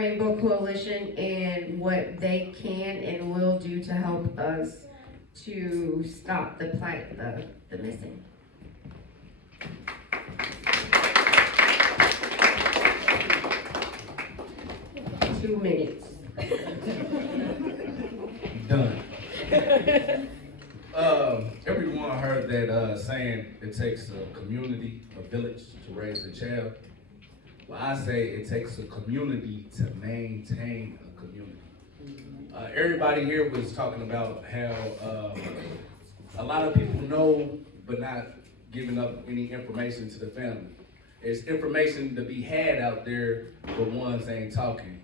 Rainbow Coalition and what they can and will do to help us to stop the missing. 2 minutes. Done. Everyone heard that saying, it takes a community, a village to raise a child. Well, I say it takes a community to maintain a community. Everybody here was talking about how a lot of people know, but not giving up any information to the family. There's information to be had out there, but ones ain't talking.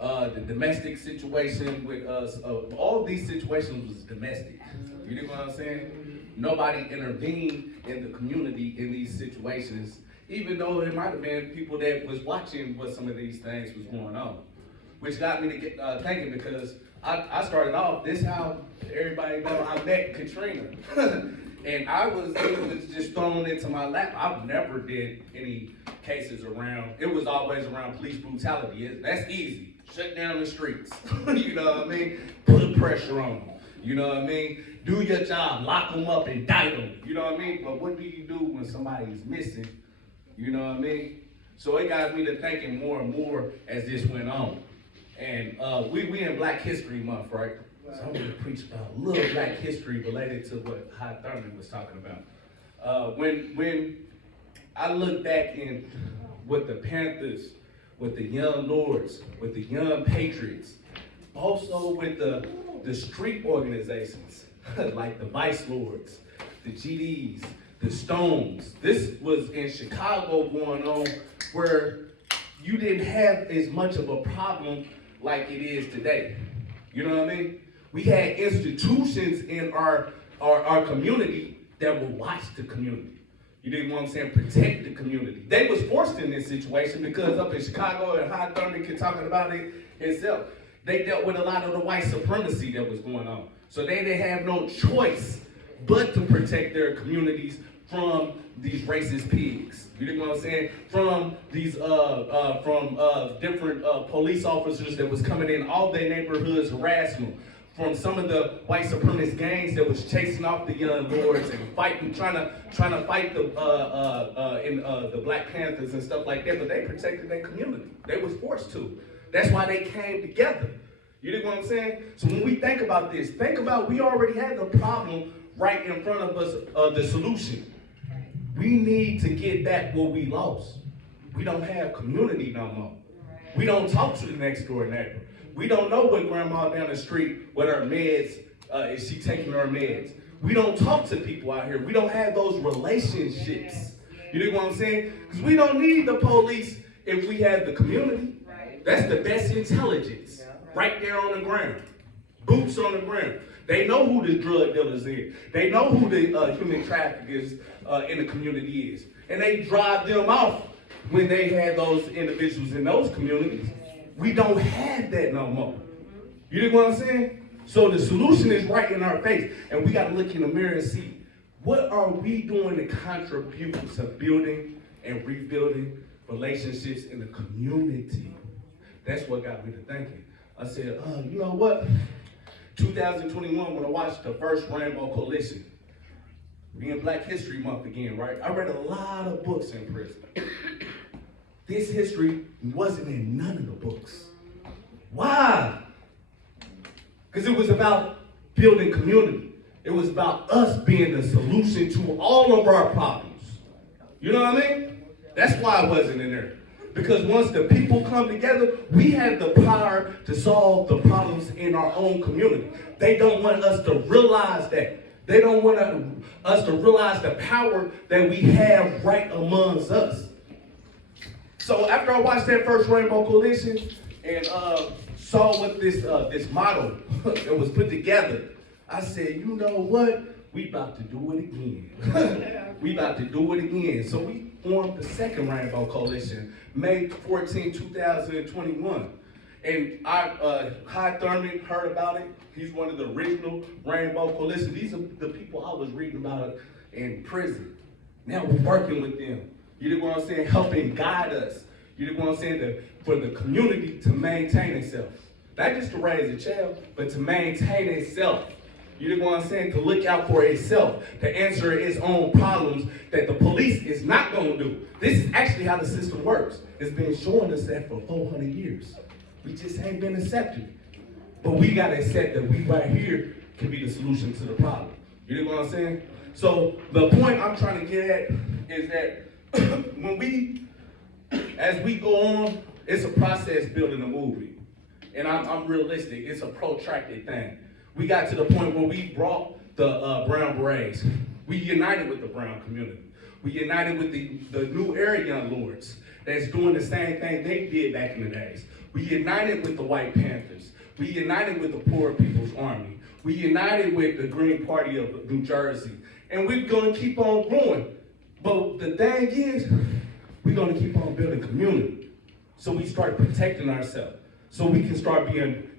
The domestic situation with us, all these situations was domestic. You know what I'm saying? Nobody intervened in the community in these situations, even though it might have been people that was watching what some of these things was going on. Which got me to get thinking, because I started off, this how everybody know I met Katrina. And it was just thrown into my lap. I've never did any cases around, it was always around police brutality. That's easy. Shut down the streets. You know what I mean? Put pressure on them. You know what I mean? Do your job, lock them up, indict them. You know what I mean? But what do you do when somebody is missing? You know what I mean? So it got me to thinking more and more as this went on. And we in Black History Month, right? So I'm gonna preach about a little Black history related to what Cieha Tayor was talking about. When I look back in with the Panthers, with the Young Lords, with the Young Patriots, also with the street organizations, like the Vice Lords, the GDs, the Stones. This was in Chicago going on, where you didn't have as much of a problem like it is today. You know what I mean? We had institutions in our community that would watch the community. You didn't want to say protect the community. They was forced in this situation because up in Chicago, and Cieha Tayor talking about it itself, they dealt with a lot of the white supremacy that was going on. So they didn't have no choice but to protect their communities from these racist pigs. You know what I'm saying? From these different police officers that was coming in all their neighborhoods, harassing them. From some of the white supremacist gangs that was chasing off the Young Lords and fighting, trying to fight the Black Panthers and stuff like that. But they protected their community. They was forced to. That's why they came together. You know what I'm saying? So when we think about this, think about we already had the problem right in front of us, the solution. We need to get back what we lost. We don't have community no more. We don't talk to the next door neighbor. We don't know what grandma down the street, what her meds, is she taking her meds. We don't talk to people out here. We don't have those relationships. You know what I'm saying? Because we don't need the police if we have the community. That's the best intelligence. Right there on the ground. Boots on the ground. They know who the drug dealers is. They know who the human traffickers in the community is. And they drive them off when they had those individuals in those communities. We don't have that no more. You know what I'm saying? So the solution is right in our face. And we got to look in the mirror and see, what are we doing to contribute to building and rebuilding relationships in the community? That's what got me to thinking. I said, you know what? 2021, when I watched the first Rainbow Coalition, we in Black History Month again, right? I read a lot of books in prison. This history wasn't in none of the books. Why? Because it was about building community. It was about us being the solution to all of our problems. You know what I mean? That's why it wasn't in there. Because once the people come together, we have the power to solve the problems in our own community. They don't want us to realize that. They don't want us to realize the power that we have right amongst us. So after I watched that first Rainbow Coalition and saw what this model that was put together, I said, you know what? We about to do it again. We about to do it again. So we formed the second Rainbow Coalition, May 14, 2021. And Cieha Tayor heard about it. He's one of the original Rainbow Coalition. These are the people I was reading about in prison. Now we're working with them. You know what I'm saying? Helping guide us. You know what I'm saying? For the community to maintain itself. Not just to raise a child, but to maintain itself. You know what I'm saying? To look out for itself, to answer its own problems that the police is not going to do. This is actually how the system works. It's been showing us that for 400 years. We just ain't been accepted. But we got to accept that we right here can be the solution to the problem. You know what I'm saying? So the point I'm trying to get at is that as we go on, it's a process building a movie. And I'm realistic, it's a protracted thing. We got to the point where we brought the Brown Berets. We united with the Brown community. We united with the new era young lords that's doing the same thing they did back in the days. We united with the White Panthers. We united with the Poor People's Army. We united with the Green Party of New Jersey. And we're gonna keep on growing. But the thing is, we're gonna keep on building community. So we start protecting ourselves. So we can start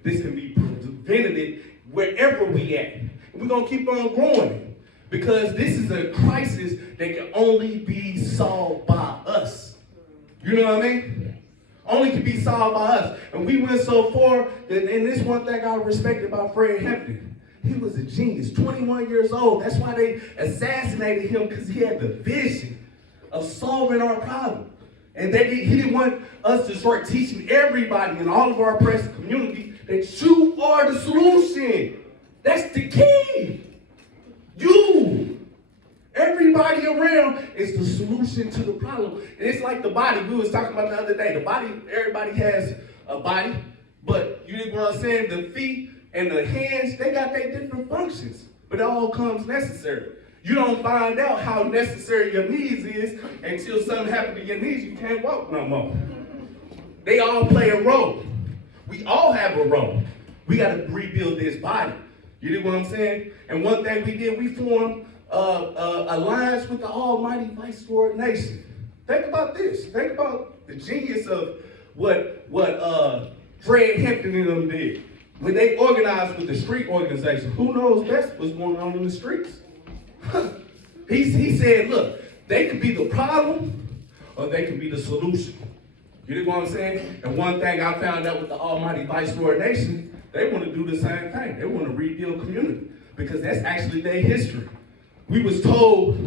this can be preventative wherever we at. And we're gonna keep on growing. Because this is a crisis that can only be solved by us. You know what I mean? Only can be solved by us. And we went so far that, and this one thing I respect about Fred Hampton. He was a genius, 21 years old. That's why they assassinated him, because he had the vision of solving our problem. And he didn't want us to start teaching everybody in all of our oppressed community that you are the solution. That's the key. You. Everybody around is the solution to the problem. And it's like the body we was talking about the other day. The body, everybody has a body, but you know what I'm saying? The feet and the hands, they got their different functions, but it all comes necessary. You don't find out how necessary your knees is until something happens to your knees, you can't walk no more. They all play a role. We all have a role. We got to rebuild this body. You know what I'm saying? And one thing we did, we formed alliance with the almighty Viceroy Nation. Think about this. Think about the genius of what Fred Hampton and them did. When they organized with the street organization, who knows best what's going on in the streets? He said, look, they could be the problem or they could be the solution. You know what I'm saying? And one thing I found out with the almighty Viceroy Nation, they want to do the same thing. They want to rebuild community because that's actually their history. We was told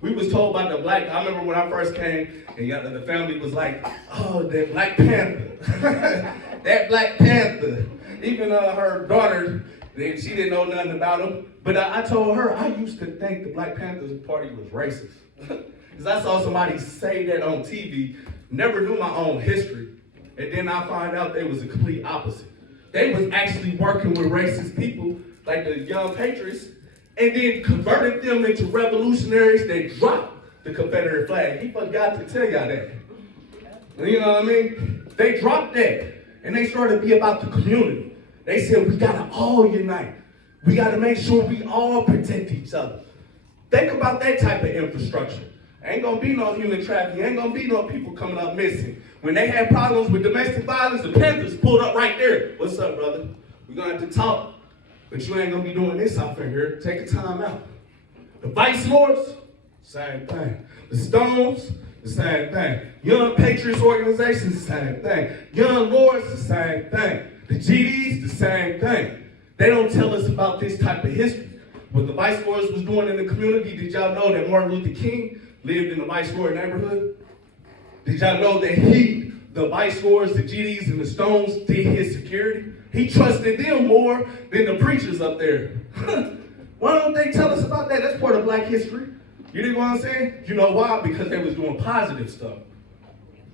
by the black, I remember when I first came, and the family was like, oh, that Black Panther. That Black Panther. Even her daughter, she didn't know nothing about him. But I told her, I used to think the Black Panthers Party was racist. Because I saw somebody say that on TV, never knew my own history. And then I found out they was the complete opposite. They was actually working with racist people, like the Young Patriots, and then converted them into revolutionaries that dropped the Confederate flag. He forgot to tell y'all that. You know what I mean? They dropped that, and they started to be about the community. They said, we gotta all unite. We gotta make sure we all protect each other. Think about that type of infrastructure. Ain't gonna be no human trafficking, ain't gonna be no people coming up missing. When they had problems with domestic violence, the Panthers pulled up right there. What's up, brother? We're gonna have to talk, but you ain't gonna be doing this out here. Take a time out. The Vice Lords, same thing. The Stones, the same thing. Young Patriots organizations, the same thing. Young Lords, the same thing. The GDs, the same thing. They don't tell us about this type of history. What the Vice Lords was doing in the community, did y'all know that Martin Luther King lived in the Vice Lord neighborhood? Did y'all know that the Vice Lords, the GDs, and the Stones did his security? He trusted them more than the preachers up there. Why don't they tell us about that? That's part of Black history. You know what I'm saying? You know why? Because they was doing positive stuff.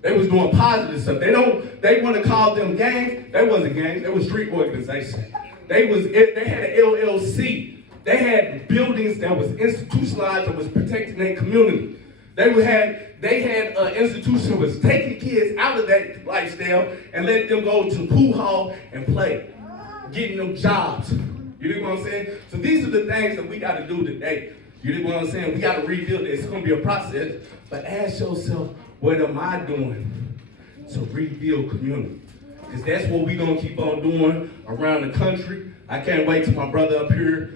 They was doing positive stuff. They want to call them gangs. They wasn't gangs. They was street organizations. They had an LLC. They had buildings that was institutionalized that was protecting their community. They had an institution that was taking kids out of that lifestyle and letting them go to pool hall and play, getting them jobs. You know what I'm saying? So these are the things that we got to do today. You know what I'm saying? We got to rebuild it. It's going to be a process. But ask yourself, what am I doing to rebuild community? Because that's what we're going to keep on doing around the country. I can't wait till my brother up here,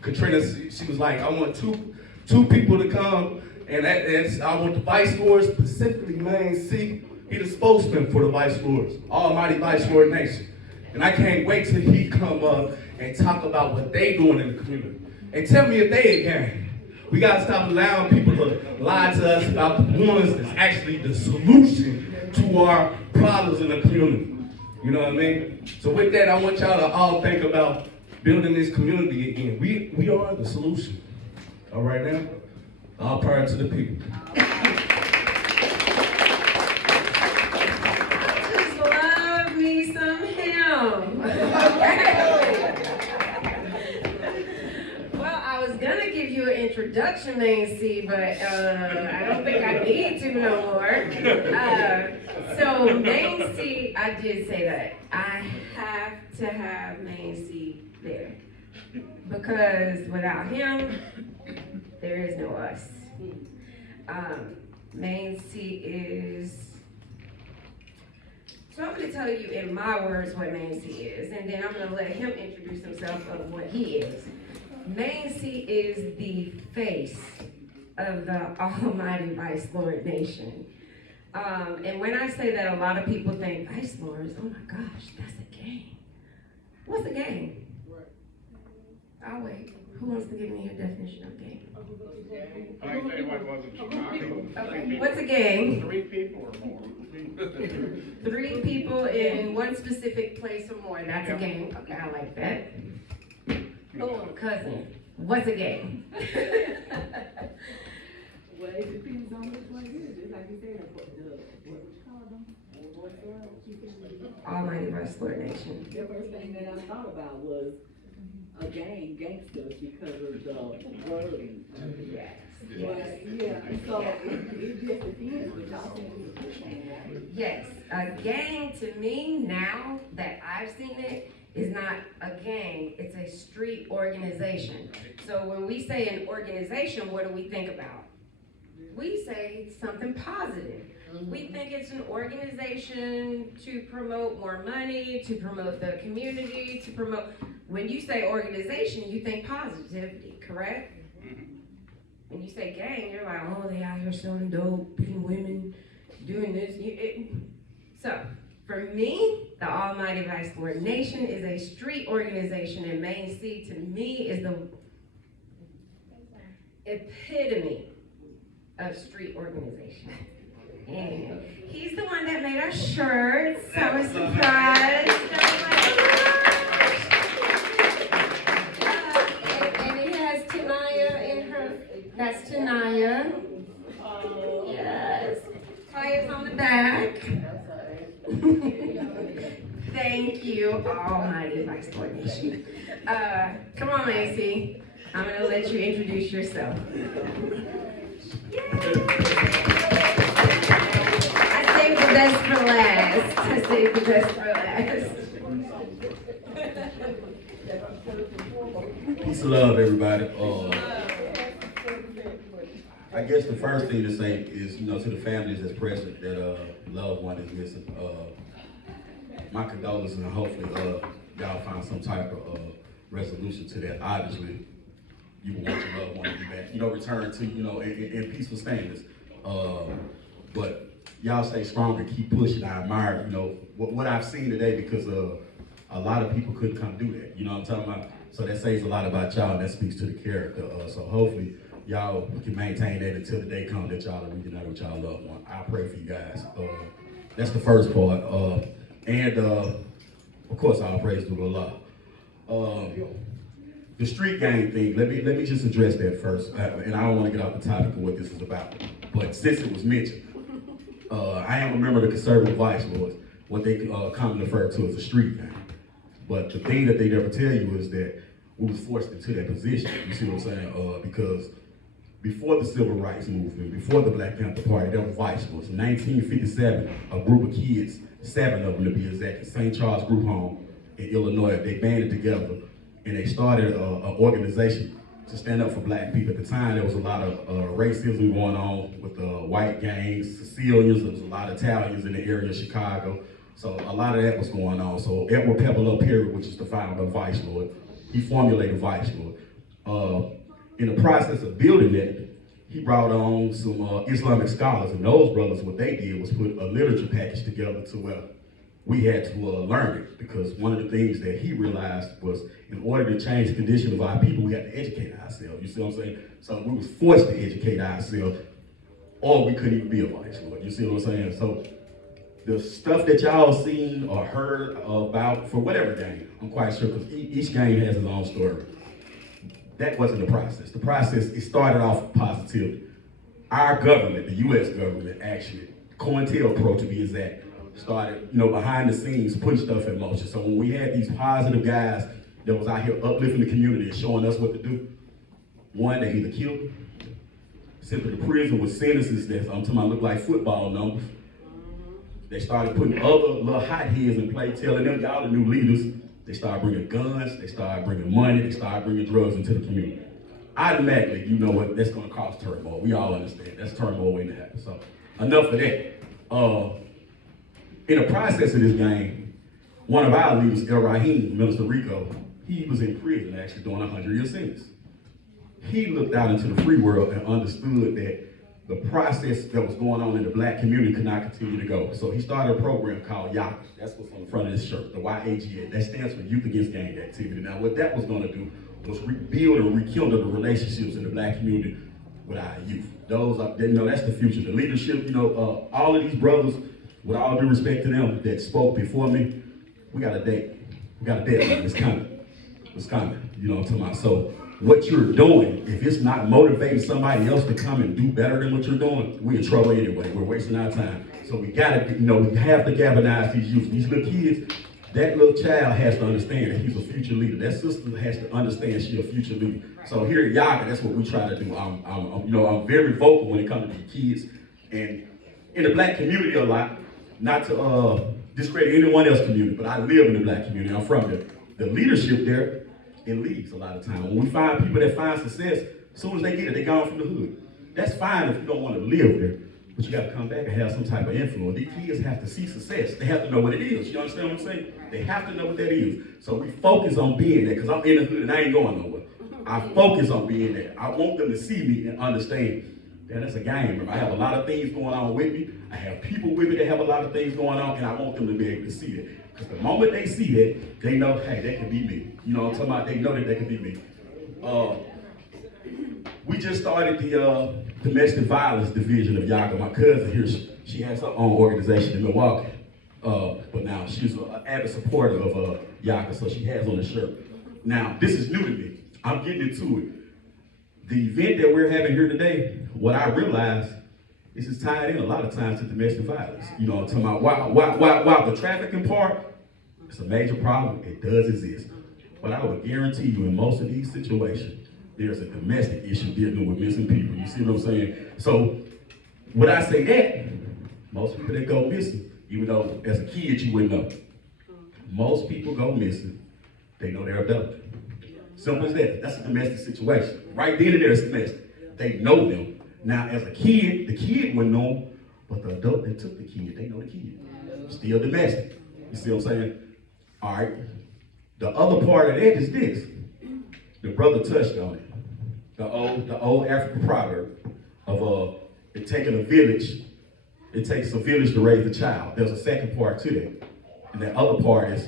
Katrina, she was like, I want two people to come, and I want the Vice Lords, specifically Maine C, He's the spokesman for the Vice Lords, Almighty Vice Lord Nation. And I can't wait till he come up and talk about what they doing in the community. And tell me if they a gang. We gotta stop allowing people to lie to us about the ones that's actually the solution to our problems in the community. You know what I mean? So with that, I want y'all to all think about building this community again. We are the solution. All right now? All power to the people. Just love me some him. Well, I was gonna give you an introduction, Maine C, but I don't think I need to no more. So Maine C, I did say that. I have to have Maine C there. Because without him, there is no us. Maine C is, so I'm going to tell you in my words what Maine C is, and then I'm going to let him introduce himself of what he is. Maine C is the face of the Almighty Vice Lord Nation. And when I say that, a lot of people think, Vice Lords, oh my gosh, that's a gang. What's a gang? I'll wait. Who wants to give me a definition of gang? Okay, what's a gang? 3 people or more. 3 people in one specific place or more. That's a gang. Okay, I like that. Oh, cousin. What's a gang? Well, it depends on which one it is. Just like you said, what you call them? Almighty Vice Lord Nation. The first thing that I thought about was a gang, gangsters, because of the wording. Yes. But, yeah, so it just depends, but y'all think it's a gang, right? Yes. A gang to me now that I've seen it is not a gang, it's a street organization. So when we say an organization, what do we think about? We say something positive. We think it's an organization to promote more money, to promote the community, to promote. When you say organization, you think positivity, correct? When you say gang, you're like, oh, they out here selling dope, beating women, doing this. So, for me, the Almighty Vice Lord Nation is a street organization, and Maine C to me is the epitome of street organization. And he's the one that made our shirts. I was surprised. And it has Tanaya in her. That's Tanaya. Yes. Taya's on the back. Thank you, Almighty Vice Lord Nation. Come on, Macy. I'm going to let you introduce yourself. I saved the best for last. I saved the best for last. Peace and love, everybody. I guess the first thing to say is, to the families that's present that loved one is missing. My condolences, and hopefully y'all find some type of resolution to that. Obviously, you would want your loved one to be back, return to, in peaceful standards. But y'all stay strong and keep pushing. I admire, what I've seen today, because a lot of people couldn't come do that. You know what I'm talking about? So that says a lot about y'all, and that speaks to the character. So hopefully y'all can maintain that until the day comes that y'all are reunited with y'all loved one. I pray for you guys. That's the first part. And of course, all praise to Allah. The street gang thing, let me just address that first. And I don't want to get off the topic of what this is about. But since it was mentioned, I am a member of the conservative vice lords, what they commonly refer to as a street gang. But the thing that they never tell you is that we was forced into that position. You see what I'm saying? Because before the Civil Rights Movement, before the Black Panther Party, there were vice lords. In 1957, a group of kids, 7 of them to be exact, at St. Charles Group Home in Illinois, they banded together and they started an organization to stand up for black people. At the time, there was a lot of racism going on with white gangs, Sicilians, there was a lot of Italians in the area of Chicago. So a lot of that was going on. So Edward Pepperell Perry, which is the founder of Vice Lord, he formulated Vice Lord. In the process of building it, he brought on some Islamic scholars, and those brothers, what they did was put a literature package together to where we had to learn it, because one of the things that he realized was in order to change the condition of our people, we had to educate ourselves. You see what I'm saying? So we was forced to educate ourselves, or we couldn't even be a vice lord. You see what I'm saying? So the stuff that y'all seen or heard about for whatever game, I'm quite sure, because each game has its own story. That wasn't the process. The process, it started off positive. Our government, the U.S. government, actually, COINTELPRO to be exact, started, behind the scenes, putting stuff in motion. So when we had these positive guys that was out here uplifting the community and showing us what to do, one, they either killed them, sent them to prison with sentences that I'm talking about look like football numbers. They started putting other little hotheads in play, telling them y'all the new leaders. They started bringing guns, they started bringing money, they started bringing drugs into the community. Automatically, you know what, that's gonna cause turmoil. We all understand, that's turmoil waiting to happen. So, enough of that. In the process of this game, one of our leaders, El Rahim, Minister Rico, he was in prison actually doing a 100-year sentence. He looked out into the free world and understood that the process that was going on in the black community could not continue to go. So he started a program called Yaga. That's what's on the front of this shirt, the YAGA. That stands for Youth Against Gang Activity. Now what that was gonna do was rebuild and rekindle the relationships in the black community with our youth. Those are, that's the future. The leadership, all of these brothers, with all due respect to them that spoke before me, we got a date. We got a deadline. It's coming. It's coming. You know what I'm talking about? So what you're doing, if it's not motivating somebody else to come and do better than what you're doing, we're in trouble anyway. We're wasting our time. So we gotta, we have to galvanize these youth. These little kids, that little child has to understand that he's a future leader. That sister has to understand she's a future leader. So here at Yaga, that's what we try to do. I'm very vocal when it comes to the kids and in the black community a lot. Not to discredit anyone else's community, but I live in the black community. I'm from there. The leadership there, it leaves a lot of time. When we find people that find success, as soon as they get it, they gone from the hood. That's fine if you don't want to live there, but you got to come back and have some type of influence. These kids have to see success. They have to know what it is. You understand what I'm saying? They have to know what that is. So we focus on being there, because I'm in the hood and I ain't going nowhere. I focus on being there. I want them to see me and understand that that's a game. Remember, I have a lot of things going on with me. I have people with me that have a lot of things going on, and I want them to be able to see that. Because the moment they see that, they know, hey, that can be me. You know what I'm talking about? They know that can be me. We just started the domestic violence division of Yaga. My cousin here, she has her own organization in Milwaukee. But now she's an avid supporter of Yaga, so she has on the shirt. Now, this is new to me. I'm getting into it. The event that we're having here today, what I realized, this is tied in a lot of times to domestic violence. You know what I'm talking about? While the trafficking part, it's a major problem, it does exist. But I would guarantee you in most of these situations, there's a domestic issue dealing with missing people. You see what I'm saying? So, when I say that, most people that go missing, even though as a kid you wouldn't know, most people go missing, they know they're abducted. Simple as that. That's a domestic situation. Right then and there, it's domestic. They know them. Now, as a kid, the kid wouldn't know them, but the adult that took the kid, they know the kid. Still domestic. You see what I'm saying? All right. The other part of that is this. The brother touched on it. The old African proverb of it taking a village. It takes a village to raise a child. There's a second part to that. And that other part is,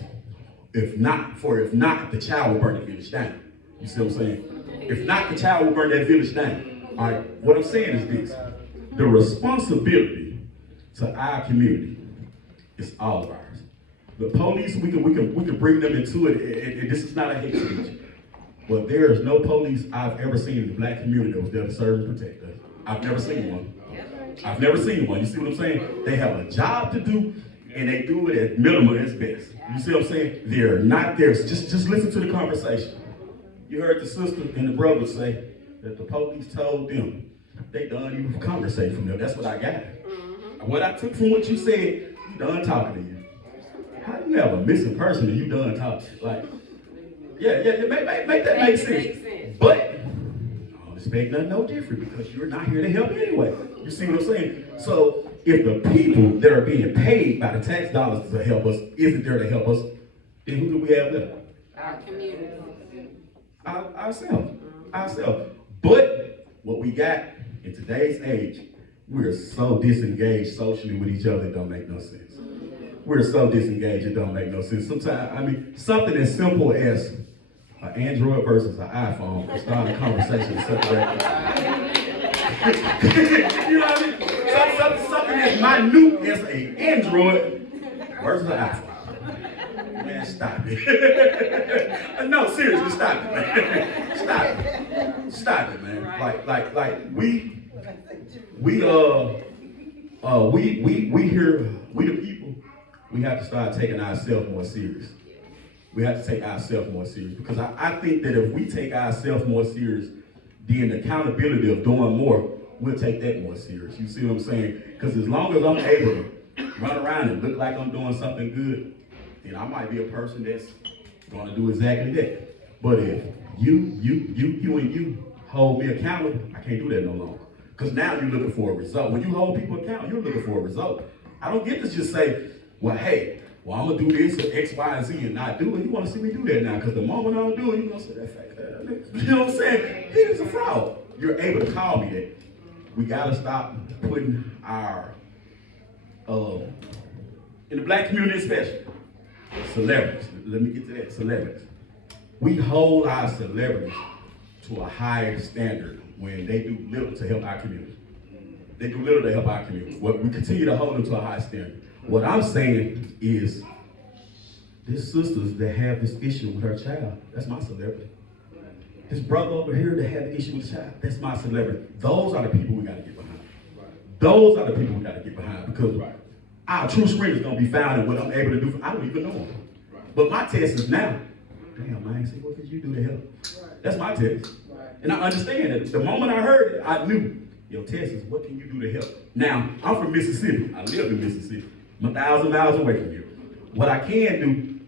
if not, the child will burn the village down. You see what I'm saying? If not, the child will burn that village down. All right, what I'm saying is this. The responsibility to our community is all of ours. The police, we can bring them into it, and this is not a hate speech, but there is no police I've ever seen in the black community that was there to serve and protect us. I've never seen one. I've never seen one. You see what I'm saying? They have a job to do, and they do it at minimum as best. You see what I'm saying? They're not there. Just listen to the conversation. You heard the sister and the brother say that the police told them they done even conversate from them. That's what I got. What I took from what you said, you done talking to you. How do you have a missing person and you done talking? Like, make that make sense. But I don't expect nothing no different because you're not here to help anyway. You see what I'm saying? So if the people that are being paid by the tax dollars to help us isn't there to help us, then who do we have left? Our community. Ourselves. But what we got In today's age, we're so disengaged socially with each other, it don't make no sense. We're so disengaged, it don't make no sense. Sometimes, I mean, something as simple as an Android versus an iPhone can start a conversation and separate. You know what I mean? Something as minute as an Android versus an iPhone. Man, stop it. No, seriously, stop it, man. Stop it. Stop it, man. Like we the people, we have to start taking ourselves more serious. We have to take ourselves more serious because I think that if we take ourselves more serious, then the accountability of doing more, we'll take that more serious. You see what I'm saying? Because as long as I'm able to run around and look like I'm doing something good, then I might be a person that's gonna do exactly that. But if you hold me accountable, I can't do that no longer. Because now you're looking for a result. When you hold people accountable, you're looking for a result. I don't get to just say, well, hey, I'm gonna do this or X, Y, and Z and not do it. You wanna see me do that now, because the moment I don't do it, you're gonna say that fake ass. You know what I'm saying? He is a fraud. You're able to call me that. We gotta stop putting our, in the black community especially, celebrities. Let me get to that, celebrities. We hold our celebrities to a higher standard when they do little to help our community. They do little to help our community. Well, we continue to hold them to a high standard. What I'm saying is, this sisters that have this issue with her child, that's my celebrity. This brother over here that had the issue with the child, that's my celebrity. Those are the people we gotta get behind. Those are the people we gotta get behind because our true strength is gonna be found in what I'm able to do. I don't even know them. But my test is now, damn, man, see, what could you do to help? That's my test. And I understand that. The moment I heard it, I knew, your test is what can you do to help? Now, I'm from Mississippi. I live in Mississippi. I'm 1,000 miles away from here. What I can do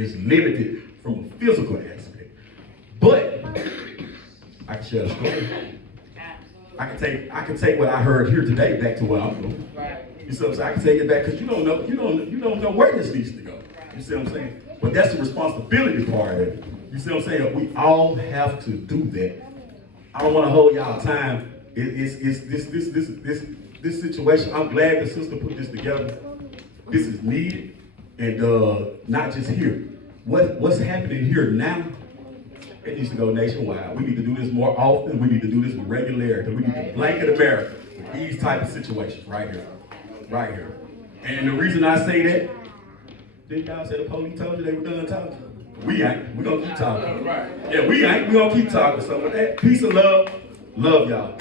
is limited from a physical aspect. But I can share a story. I can take what I heard here today back to where I'm going. You see what I'm saying? I can take it back because you don't know where this needs to go. You see what I'm saying? But that's the responsibility part of it. You see what I'm saying? We all have to do that. I don't want to hold y'all time. It's this situation. I'm glad the sister put this together. This is needed, and not just here. What's happening here now? It needs to go nationwide. We need to do this more often. We need to do this with regularity. We need to blanket America with these type of situations right here, right here. And the reason I say that, didn't y'all say the police told you they were done talking? We ain't. We're gonna keep talking. Yeah, we ain't. We're gonna keep talking. So with that, peace and love y'all.